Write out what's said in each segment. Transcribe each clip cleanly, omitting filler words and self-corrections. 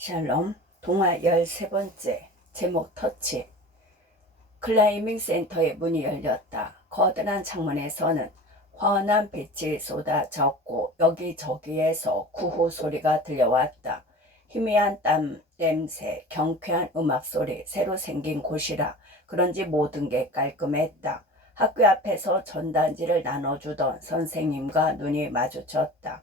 샬롬 동화 13번째 제목 터치. 클라이밍 센터의 문이 열렸다. 거대한 창문에서는 환한 빛이 쏟아졌고 여기저기에서 구호 소리가 들려왔다. 희미한 땀 냄새, 경쾌한 음악 소리, 새로 생긴 곳이라 그런지 모든 게 깔끔했다. 학교 앞에서 전단지를 나눠주던 선생님과 눈이 마주쳤다.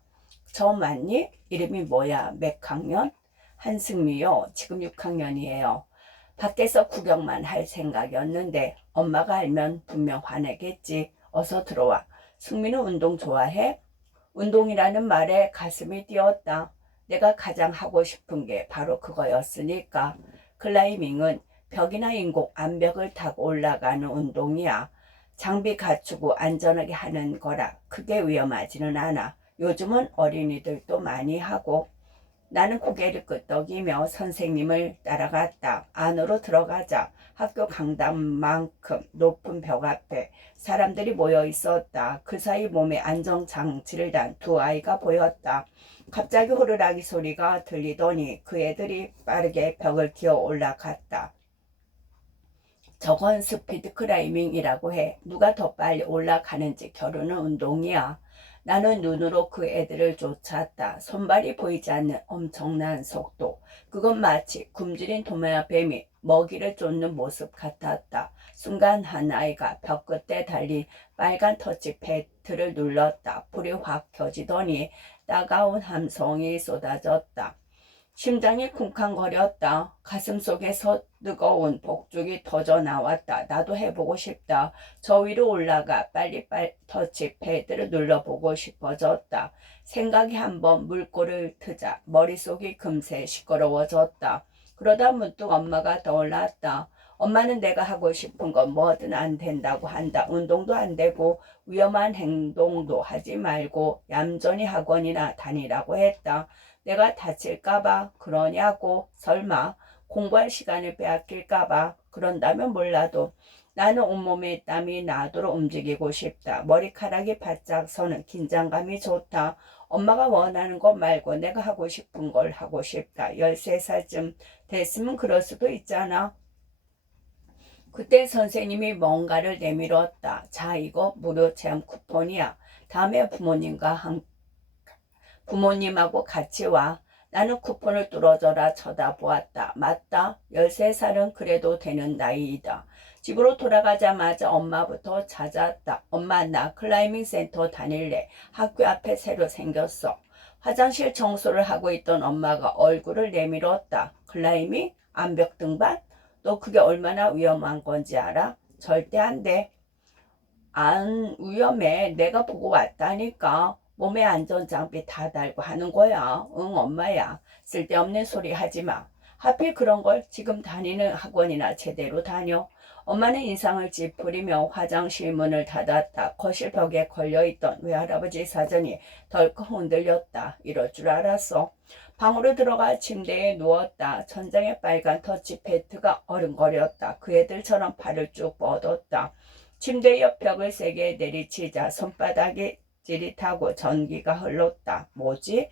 처음 왔니? 이름이 뭐야? 몇 학년? 한승미요. 지금 6학년이에요. 밖에서 구경만 할 생각이었는데 엄마가 알면 분명 화내겠지. 어서 들어와. 승미는 운동 좋아해? 운동이라는 말에 가슴이 뛰었다. 내가 가장 하고 싶은 게 바로 그거였으니까. 클라이밍은 벽이나 인공 암벽을 타고 올라가는 운동이야. 장비 갖추고 안전하게 하는 거라 크게 위험하지는 않아. 요즘은 어린이들도 많이 하고. 나는 고개를 끄덕이며 선생님을 따라갔다. 안으로 들어가자 학교 강당만큼 높은 벽 앞에 사람들이 모여 있었다. 그 사이 몸에 안정장치를 단 두 아이가 보였다. 갑자기 호루라기 소리가 들리더니 그 애들이 빠르게 벽을 기어 올라갔다. 저건 스피드 클라이밍이라고 해. 누가 더 빨리 올라가는지 겨루는 운동이야. 나는 눈으로 그 애들을 쫓았다. 손발이 보이지 않는 엄청난 속도. 그건 마치 굶주린 도마뱀이 먹이를 쫓는 모습 같았다. 순간 한 아이가 벽 끝에 달린 빨간 터치패드를 눌렀다. 불이 확 켜지더니 따가운 함성이 쏟아졌다. 심장이 쿵쾅거렸다. 가슴속에서 뜨거운 복죽이 터져 나왔다. 나도 해보고 싶다. 저 위로 올라가 빨리 터치패드를 눌러보고 싶어졌다. 생각이 한번 물꼬를 트자 머릿속이 금세 시끄러워졌다. 그러다 문득 엄마가 떠올랐다. 엄마는 내가 하고 싶은 건 뭐든 안 된다고 한다. 운동도 안 되고 위험한 행동도 하지 말고 얌전히 학원이나 다니라고 했다. 내가 다칠까봐 그러냐고. 설마 공부할 시간을 빼앗길까봐. 그런다면 몰라도 나는 온몸에 땀이 나도록 움직이고 싶다. 머리카락이 바짝 서는 긴장감이 좋다. 엄마가 원하는 것 말고 내가 하고 싶은 걸 하고 싶다. 13살쯤 됐으면 그럴 수도 있잖아. 그때 선생님이 뭔가를 내밀었다. 자, 이거 무료 체험 쿠폰이야. 다음에 부모님하고 같이 와. 나는 쿠폰을 뚫어져라 쳐다보았다. 맞다. 13살은 그래도 되는 나이이다. 집으로 돌아가자마자 엄마부터 찾았다. 엄마, 나 클라이밍 센터 다닐래. 학교 앞에 새로 생겼어. 화장실 청소를 하고 있던 엄마가 얼굴을 내밀었다. 클라이밍? 암벽 등반? 너 그게 얼마나 위험한 건지 알아? 절대 안 돼. 안 위험해. 내가 보고 왔다니까. 몸에 안전장비 다 달고 하는 거야. 응, 엄마야. 쓸데없는 소리 하지 마. 하필 그런 걸 지금 다니는 학원이나 제대로 다녀. 엄마는 인상을 찌푸리며 화장실 문을 닫았다. 거실 벽에 걸려있던 외할아버지 사전이 덜컥 흔들렸다. 이럴 줄 알았어. 방으로 들어가 침대에 누웠다. 천장에 빨간 터치패드가 어른거렸다. 그 애들처럼 팔을 쭉 뻗었다. 침대 옆 벽을 세게 내리치자 손바닥이 찌릿하고 전기가 흘렀다. 뭐지?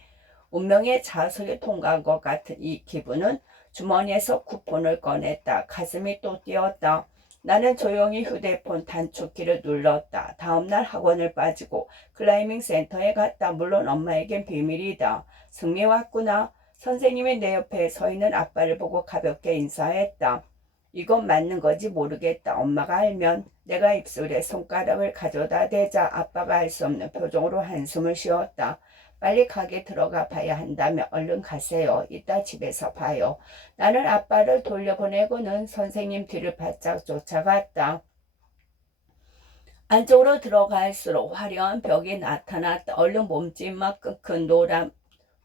운명의 자석이 통과한 것 같은 이 기분은. 주머니에서 쿠폰을 꺼냈다. 가슴이 또 뛰었다. 나는 조용히 휴대폰 단축키를 눌렀다. 다음날 학원을 빠지고 클라이밍 센터에 갔다. 물론 엄마에겐 비밀이다. 승미 왔구나. 선생님이 내 옆에 서 있는 아빠를 보고 가볍게 인사했다. 이건 맞는 거지 모르겠다. 엄마가 알면. 내가 입술에 손가락을 가져다 대자 아빠가 알 수 없는 표정으로 한숨을 쉬었다. 빨리 가게 들어가 봐야 한다면 얼른 가세요. 이따 집에서 봐요. 나는 아빠를 돌려보내고는 선생님 뒤를 바짝 쫓아갔다. 안쪽으로 들어갈수록 화려한 벽이 나타났다. 얼른 몸집만큼 큰 노란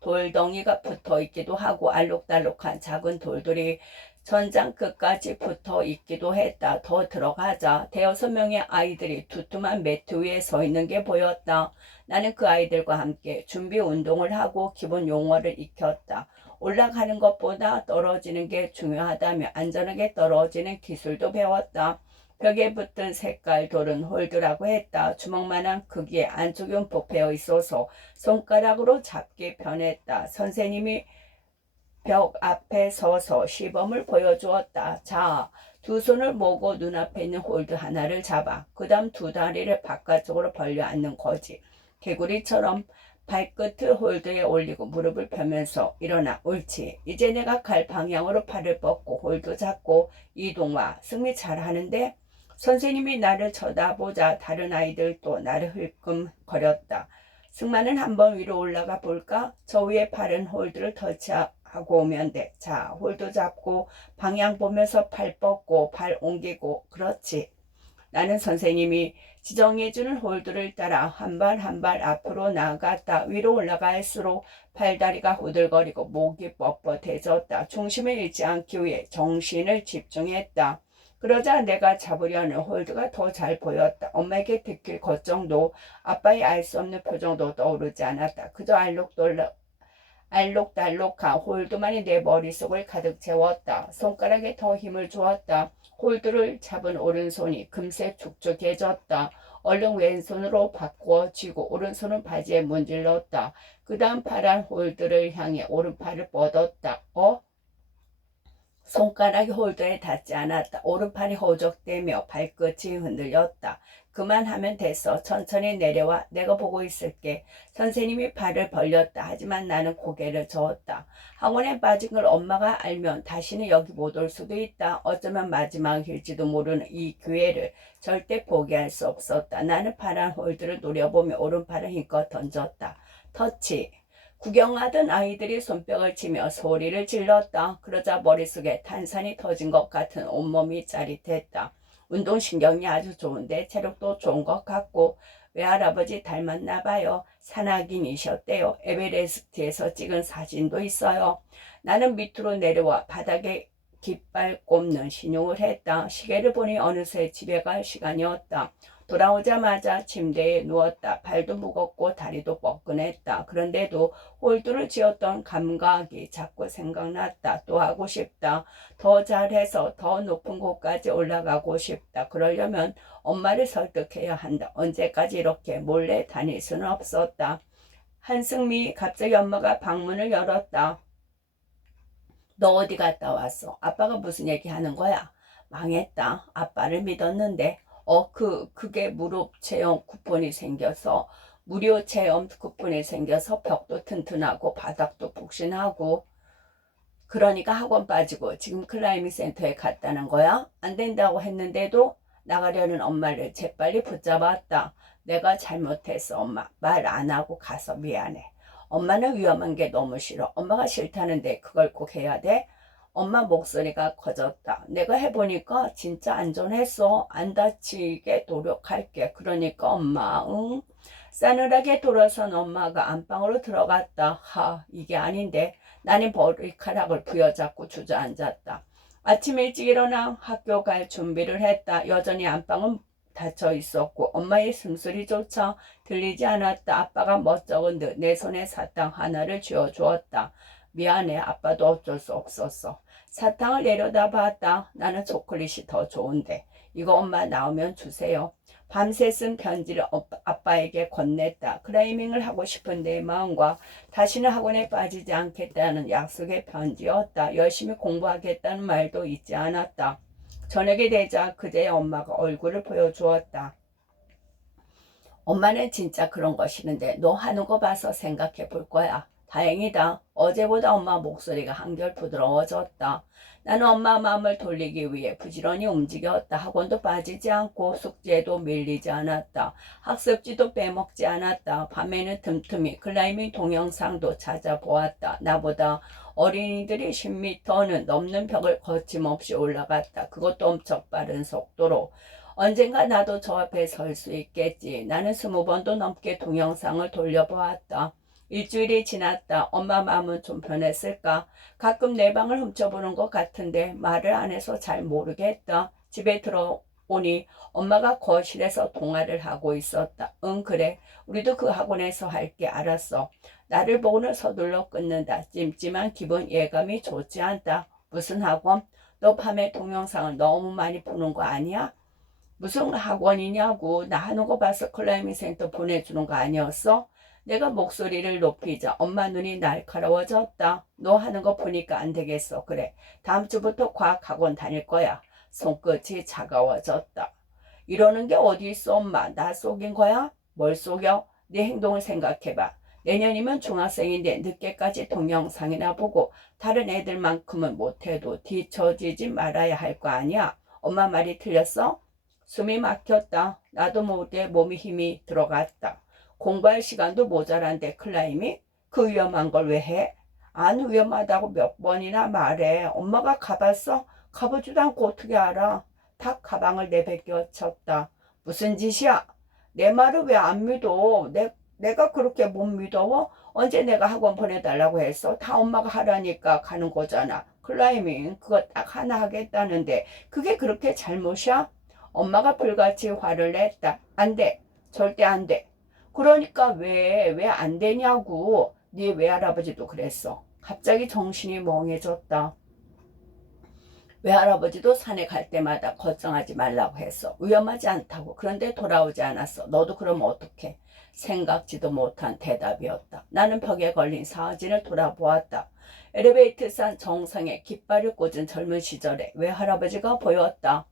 돌덩이가 붙어 있기도 하고 알록달록한 작은 돌들이 전장 끝까지 붙어 있기도 했다. 더 들어가자 대여섯 명의 아이들이 두툼한 매트 위에 서 있는 게 보였다. 나는 그 아이들과 함께 준비 운동을 하고 기본 용어를 익혔다. 올라가는 것보다 떨어지는 게 중요하다며 안전하게 떨어지는 기술도 배웠다. 벽에 붙은 색깔 돌은 홀드라고 했다. 주먹만한 크기에 안쪽이 움푹 베어 있어서 손가락으로 잡기 편했다. 선생님이 벽 앞에 서서 시범을 보여주었다. 자, 두 손을 모으고 눈앞에 있는 홀드 하나를 잡아. 그 다음 두 다리를 바깥쪽으로 벌려 앉는 거지. 개구리처럼 발끝을 홀드에 올리고 무릎을 펴면서 일어나. 옳지. 이제 내가 갈 방향으로 팔을 뻗고 홀드 잡고 이동와. 승리 잘하는데? 선생님이 나를 쳐다보자 다른 아이들도 나를 흘끔거렸다. 승마는 한번 위로 올라가 볼까? 저 위에 팔은 홀드를 터치하고 오면 돼. 자, 홀드 잡고 방향 보면서 팔 뻗고 발 옮기고. 그렇지. 나는 선생님이 지정해주는 홀드를 따라 한 발 한 발 앞으로 나아갔다. 위로 올라갈수록 팔다리가 후들거리고 목이 뻣뻣해졌다. 중심을 잃지 않기 위해 정신을 집중했다. 그러자 내가 잡으려는 홀드가 더 잘 보였다. 엄마에게 들킬 걱정도 아빠의 알 수 없는 표정도 떠오르지 않았다. 그저 알록달록한 홀드만이 내 머릿속을 가득 채웠다. 손가락에 더 힘을 주었다. 홀드를 잡은 오른손이 금세 축축해졌다. 얼른 왼손으로 바꾸어 쥐고 오른손은 바지에 문질렀다. 그 다음 파란 홀드를 향해 오른팔을 뻗었다. 손가락이 홀더에 닿지 않았다. 오른팔이 허우적대며 발끝이 흔들렸다. 그만하면 됐어. 천천히 내려와. 내가 보고 있을게. 선생님이 발을 벌렸다. 하지만 나는 고개를 저었다. 학원에 빠진 걸 엄마가 알면 다시는 여기 못 올 수도 있다. 어쩌면 마지막일지도 모르는 이 기회를 절대 포기할 수 없었다. 나는 파란 홀드를 노려보며 오른팔을 힘껏 던졌다. 터치. 구경하던 아이들이 손뼉을 치며 소리를 질렀다. 그러자 머릿속에 탄산이 터진 것 같은 온몸이 짜릿했다. 운동신경이 아주 좋은데 체력도 좋은 것 같고 외할아버지 닮았나 봐요. 산악인이셨대요. 에베레스트에서 찍은 사진도 있어요. 나는 밑으로 내려와 바닥에 깃발 꼽는 신용을 했다. 시계를 보니 어느새 집에 갈 시간이었다. 돌아오자마자 침대에 누웠다. 발도 무겁고 다리도 뻐근했다. 그런데도 홀드를 쥐었던 감각이 자꾸 생각났다. 또 하고 싶다. 더 잘해서 더 높은 곳까지 올라가고 싶다. 그러려면 엄마를 설득해야 한다. 언제까지 이렇게 몰래 다닐 수는 없었다. 한승미, 갑자기 엄마가 방문을 열었다. 너 어디 갔다 왔어? 아빠가 무슨 얘기 하는 거야? 망했다. 아빠를 믿었는데. 그게 무료 체험 쿠폰이 생겨서 벽도 튼튼하고 바닥도 푹신하고 그러니까 학원 빠지고 지금 클라이밍 센터에 갔다는 거야? 안 된다고 했는데도 나가려는 엄마를 재빨리 붙잡았다. 내가 잘못했어, 엄마. 말 안 하고 가서 미안해. 엄마는 위험한 게 너무 싫어. 엄마가 싫다는데 그걸 꼭 해야 돼? 엄마 목소리가 커졌다. 내가 해보니까 진짜 안전했어. 안 다치게 노력할게. 그러니까 엄마, 응? 싸늘하게 돌아선 엄마가 안방으로 들어갔다. 이게 아닌데. 나는 머리카락을 부여잡고 주저앉았다. 아침 일찍 일어나 학교 갈 준비를 했다. 여전히 안방은 닫혀 있었고 엄마의 숨소리조차 들리지 않았다. 아빠가 멋쩍은 듯 내 손에 사탕 하나를 쥐어주었다. 미안해. 아빠도 어쩔 수 없었어. 사탕을 내려다봤다. 나는 초콜릿이 더 좋은데. 이거 엄마 나오면 주세요. 밤새 쓴 편지를 아빠에게 건넸다. 클라이밍을 하고 싶은 내 마음과 다시는 학원에 빠지지 않겠다는 약속의 편지였다. 열심히 공부하겠다는 말도 잊지 않았다. 저녁이 되자 그제의 엄마가 얼굴을 보여주었다. 엄마는 진짜 그런 거 싫은데 너 하는 거 봐서 생각해 볼 거야. 다행이다. 어제보다 엄마 목소리가 한결 부드러워졌다. 나는 엄마 마음을 돌리기 위해 부지런히 움직였다. 학원도 빠지지 않고 숙제도 밀리지 않았다. 학습지도 빼먹지 않았다. 밤에는 틈틈이 클라이밍 동영상도 찾아보았다. 나보다 어린이들이 10m는 넘는 벽을 거침없이 올라갔다. 그것도 엄청 빠른 속도로. 언젠가 나도 저 앞에 설 수 있겠지. 나는 20번도 넘게 동영상을 돌려보았다. 일주일이 지났다. 엄마 마음은 좀 변했을까? 가끔 내 방을 훔쳐보는 것 같은데 말을 안 해서 잘 모르겠다. 집에 들어오니 엄마가 거실에서 통화를 하고 있었다. 응, 그래. 우리도 그 학원에서 할게. 알았어. 나를 보고는 서둘러 끊는다. 찜찜한 기분 예감이 좋지 않다. 무슨 학원? 너 밤에 동영상을 너무 많이 보는 거 아니야? 무슨 학원이냐고. 나 하는 거 봐서 클라이밍 센터 보내주는 거 아니었어? 내가 목소리를 높이자 엄마 눈이 날카로워졌다. 너 하는 거 보니까 안 되겠어. 그래. 다음 주부터 과학학원 다닐 거야. 손끝이 차가워졌다. 이러는 게 어디 있어 엄마. 나 속인 거야? 뭘 속여? 네 행동을 생각해봐. 내년이면 중학생인데 늦게까지 동영상이나 보고 다른 애들만큼은 못해도 뒤처지지 말아야 할 거 아니야. 엄마 말이 틀렸어? 숨이 막혔다. 나도 모르게 몸에 힘이 들어갔다. 공부할 시간도 모자란데 클라이밍? 그 위험한 걸 왜 해? 안 위험하다고 몇 번이나 말해. 엄마가 가봤어? 가보지도 않고 어떻게 알아? 탁 가방을 내베껴쳤다. 무슨 짓이야? 내 말을 왜 안 믿어? 내가 그렇게 못 믿어? 언제 내가 학원 보내달라고 했어? 다 엄마가 하라니까 가는 거잖아. 클라이밍 그거 딱 하나 하겠다는데 그게 그렇게 잘못이야? 엄마가 불같이 화를 냈다. 안 돼. 절대 안 돼. 그러니까 왜 안 되냐고. 네 외할아버지도 그랬어. 갑자기 정신이 멍해졌다. 외할아버지도 산에 갈 때마다 걱정하지 말라고 했어. 위험하지 않다고. 그런데 돌아오지 않았어. 너도 그러면 어떡해? 생각지도 못한 대답이었다. 나는 벽에 걸린 사진을 돌아보았다. 엘리베이터산 정상에 깃발을 꽂은 젊은 시절에 외할아버지가 보였다.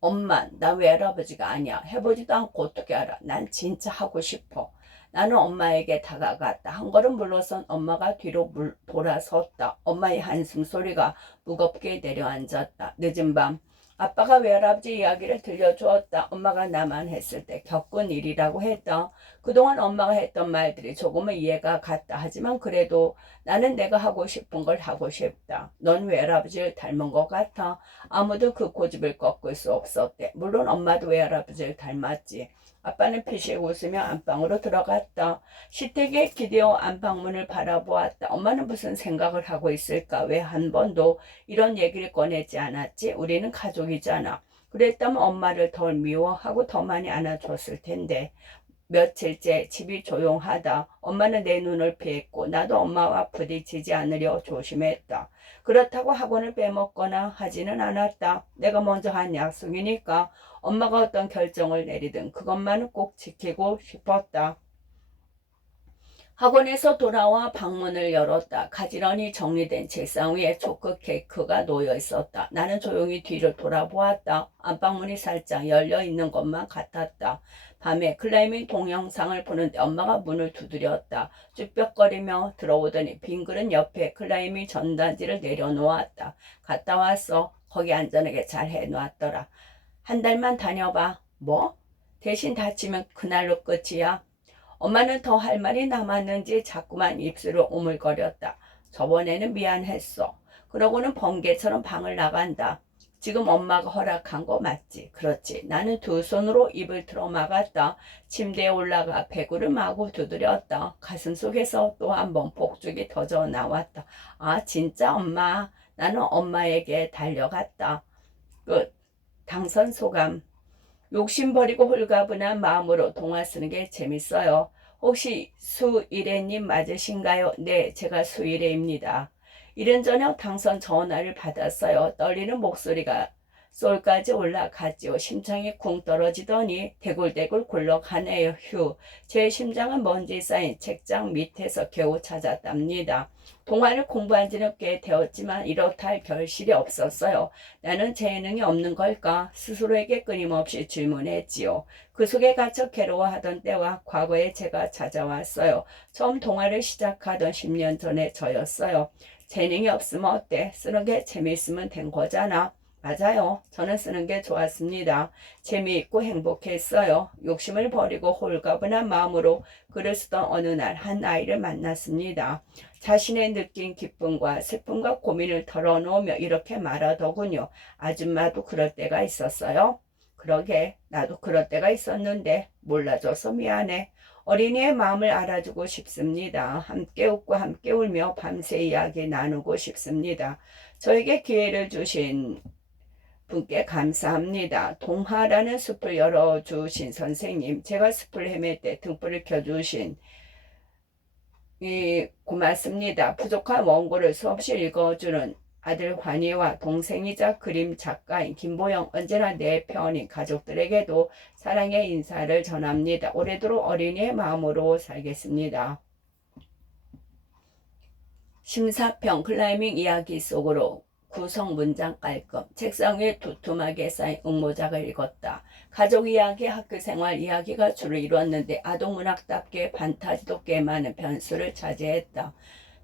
엄마, 나 외할아버지가 아니야. 해보지도 않고 어떻게 알아? 난 진짜 하고 싶어. 나는 엄마에게 다가갔다. 한 걸음 물러선 엄마가 뒤로 돌아섰다. 엄마의 한숨 소리가 무겁게 내려앉았다. 늦은 밤 아빠가 외할아버지 이야기를 들려주었다. 엄마가 나만 했을 때 겪은 일이라고 했다. 그동안 엄마가 했던 말들이 조금은 이해가 갔다. 하지만 그래도 나는 내가 하고 싶은 걸 하고 싶다. 넌 외할아버지를 닮은 것 같아. 아무도 그 고집을 꺾을 수 없었대. 물론 엄마도 외할아버지를 닮았지. 아빠는 피식 웃으며 안방으로 들어갔다. 시댁에 기대어 안방문을 바라보았다. 엄마는 무슨 생각을 하고 있을까? 왜 한 번도 이런 얘기를 꺼내지 않았지? 우리는 가족이잖아. 그랬다면 엄마를 덜 미워하고 더 많이 안아줬을 텐데. 며칠째 집이 조용하다. 엄마는 내 눈을 피했고 나도 엄마와 부딪히지 않으려 조심했다. 그렇다고 학원을 빼먹거나 하지는 않았다. 내가 먼저 한 약속이니까 엄마가 어떤 결정을 내리든 그것만은 꼭 지키고 싶었다. 학원에서 돌아와 방문을 열었다. 가지런히 정리된 책상 위에 초코 케이크가 놓여 있었다. 나는 조용히 뒤를 돌아보았다. 안방문이 살짝 열려 있는 것만 같았다. 밤에 클라이밍 동영상을 보는데 엄마가 문을 두드렸다. 쭈뼛거리며 들어오더니 빈 그릇 옆에 클라이밍 전단지를 내려놓았다. 갔다 왔어. 거기 안전하게 잘 해놨더라. 한 달만 다녀봐. 뭐? 대신 다치면 그날로 끝이야. 엄마는 더 할 말이 남았는지 자꾸만 입술을 오물거렸다. 저번에는 미안했어. 그러고는 번개처럼 방을 나간다. 지금 엄마가 허락한 거 맞지? 그렇지. 나는 두 손으로 입을 틀어막았다. 침대에 올라가 배구를 마구 두드렸다. 가슴 속에서 또 한 번 폭죽이 터져 나왔다. 아 진짜 엄마. 나는 엄마에게 달려갔다. 끝. 당선 소감. 욕심 버리고 홀가분한 마음으로 동화 쓰는 게 재밌어요. 혹시 수일애님 맞으신가요? 네, 제가 수일애입니다. 이른 저녁 당선 전화를 받았어요. 떨리는 목소리가 솔까지 올라갔지요. 심장이 쿵 떨어지더니 대굴대굴 굴러가네요. 휴, 제 심장은 먼지 쌓인 책장 밑에서 겨우 찾았답니다. 동화를 공부한 지는 꽤 되었지만 이렇다 할 결실이 없었어요. 나는 재능이 없는 걸까? 스스로에게 끊임없이 질문했지요. 그 속에 갇혀 괴로워하던 때와 과거에 제가 찾아왔어요. 처음 동화를 시작하던 10년 전에 저였어요. 재능이 없으면 어때? 쓰는 게 재미있으면 된 거잖아. 맞아요. 저는 쓰는 게 좋았습니다. 재미있고 행복했어요. 욕심을 버리고 홀가분한 마음으로 글을 쓰던 어느 날 한 아이를 만났습니다. 자신의 느낀 기쁨과 슬픔과 고민을 털어놓으며 이렇게 말하더군요. 아줌마도 그럴 때가 있었어요. 그러게 나도 그럴 때가 있었는데 몰라줘서 미안해. 어린이의 마음을 알아주고 싶습니다. 함께 웃고 함께 울며 밤새 이야기 나누고 싶습니다. 저에게 기회를 주신 분께 감사합니다. 동화라는 숲을 열어주신 선생님, 제가 숲을 헤맬 때 등불을 켜주신 고맙습니다. 부족한 원고를 수없이 읽어주는 아들 환희와 동생이자 그림 작가인 김보영, 언제나 내 편인 가족들에게도 사랑의 인사를 전합니다. 오래도록 어린이의 마음으로 살겠습니다. 심사평 클라이밍 이야기 속으로 구성 문장 깔끔. 책상 위에 두툼하게 쌓인 응모작을 읽었다. 가족 이야기, 학교 생활 이야기가 주를 이루었는데 아동문학답게 판타지도 꽤 많은 변수를 차지했다.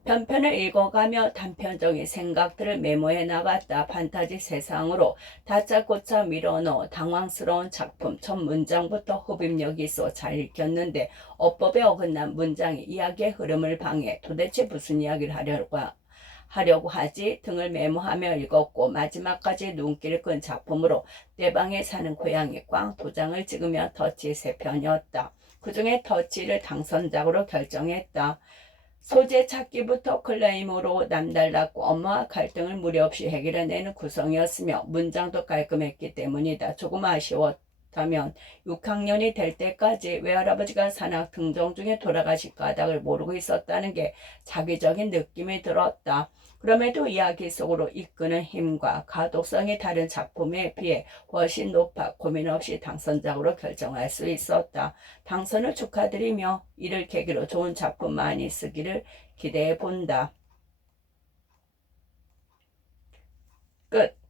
편편을 읽어가며 단편적인 생각들을 메모해 나갔다. 판타지 세상으로 다짜고짜 밀어넣어 당황스러운 작품. 첫 문장부터 흡입력이 있어 잘 읽혔는데 어법에 어긋난 문장이 이야기의 흐름을 방해. 도대체 무슨 이야기를 하려고 하지 등을 메모하며 읽었고 마지막까지 눈길을 끈 작품으로 내 방에 사는 고양이 꽝 도장을 찍으며 터치 3편이었다. 그 중에 터치를 당선작으로 결정했다. 소재 찾기부터 클레임으로 남달랐고 엄마와 갈등을 무리 없이 해결해내는 구성이었으며 문장도 깔끔했기 때문이다. 조금 아쉬웠다면 6학년이 될 때까지 외할아버지가 산악 등정 중에 돌아가실 까닭을 모르고 있었다는 게 자기적인 느낌이 들었다. 그럼에도 이야기 속으로 이끄는 힘과 가독성이 다른 작품에 비해 훨씬 높아 고민 없이 당선작으로 결정할 수 있었다. 당선을 축하드리며 이를 계기로 좋은 작품 많이 쓰기를 기대해 본다. 끝.